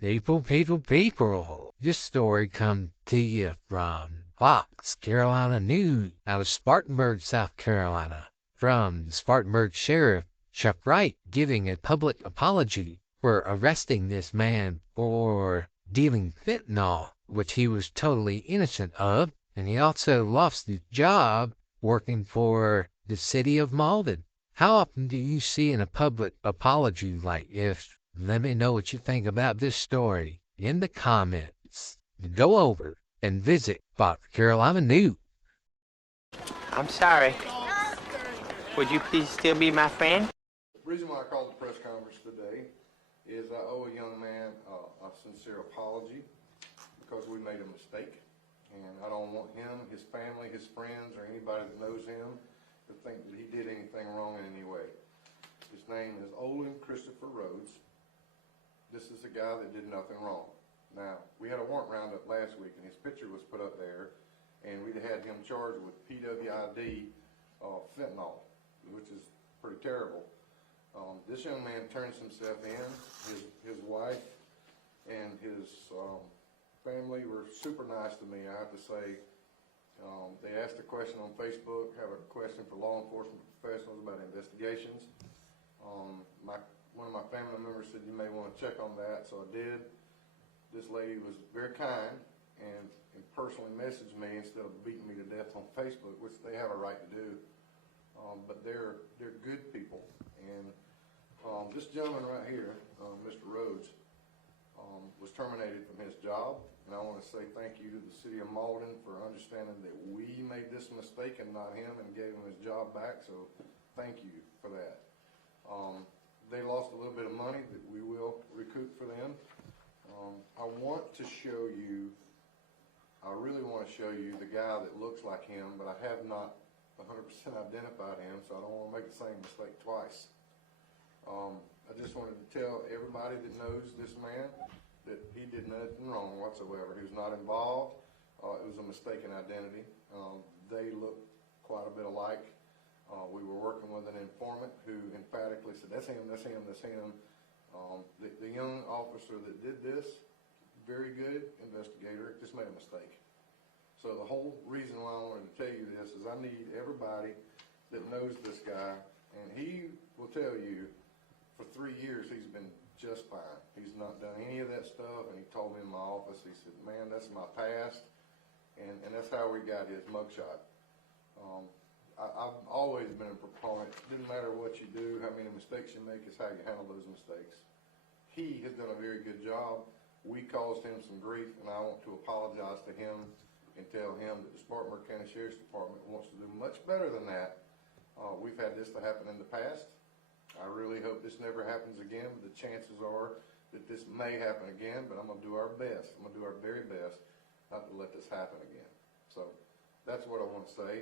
People. This story comes to you from Fox Carolina News out of Spartanburg, South Carolina. From the Spartanburg Sheriff, Chuck Wright, giving a public apology for arresting this man for dealing fentanyl, which he was totally innocent of, and he also lost his job working for the city of Malden. How often do you see in a public apology like this? Let me know what you think about this story in the comments. Go over and visit Fox Carolina News. I'm sorry. Would you please still be my friend? The reason why I called the press conference today is I owe a young man a sincere apology because we made a mistake. And I don't want him, his family, his friends, or anybody that knows him to think that he did anything wrong in any way. His name is Olin Christopher Rhodes. This is a guy that did nothing wrong. Now, we had a warrant roundup last week, and his picture was put up there, and we'd had him charged with PWID fentanyl, which is pretty terrible. This young man turns himself in. His wife and his family were super nice to me, I have to say. They asked a question on Facebook, have a question for law enforcement professionals about investigations. One of my family members said you may want to check on that, so I did. This lady was very kind and personally messaged me instead of beating me to death on Facebook, which they have a right to do. But they're good people. And this gentleman right here, Mr. Rhodes, was terminated from his job. And I want to say thank you to the city of Malden for understanding that we made this mistake and not him, and gave him his job back. So thank you for that. They lost a little bit of money that we will recoup for them. I want to show you, I really want to show you the guy that looks like him, but I have not 100% identified him, so I don't want to make the same mistake twice. I just wanted to tell everybody that knows this man that he did nothing wrong whatsoever. He was not involved. It was a mistaken identity. They look quite a bit alike. We were working with an informant who emphatically said, that's him, that's him, that's him. The young officer that did this, very good investigator, just made a mistake. So the whole reason why I wanted to tell you this is I need everybody that knows this guy, and he will tell you for 3 years he's been just fine. He's not done any of that stuff, and he told me in my office, he said, man, that's my past, and that's how we got his mugshot. I've always been a proponent. It doesn't matter what you do, how many mistakes you make, it's how you handle those mistakes. He has done a very good job. We caused him some grief, and I want to apologize to him and tell him that the Spartanburg County Sheriff's Department wants to do much better than that. We've had this to happen in the past. I really hope this never happens again, but the chances are that this may happen again, but I'm going to do our best. I'm going to do our very best not to let this happen again. So that's what I want to say.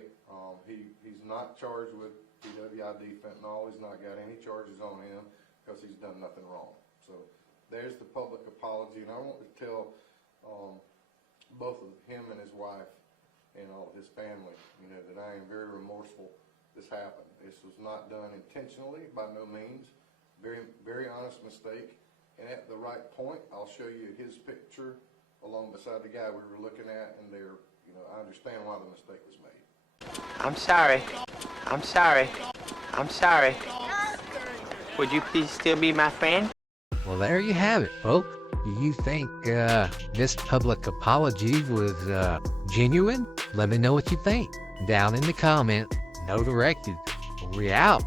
He's not charged with PWID fentanyl. He's not got any charges on him because he's done nothing wrong. So there's the public apology, and I want to tell both of him and his wife and all of his family, you know, that I am very remorseful this happened. This was not done intentionally, by no means. Very, very honest mistake. And at the right point, I'll show you his picture along beside the guy we were looking at, and they're, you know, I understand why the mistake was made. I'm sorry. I'm sorry. I'm sorry. Would you please still be my friend? Well, there you have it, folks. Do you think this public apology was genuine? Let me know what you think down in the comments. No directed. We out.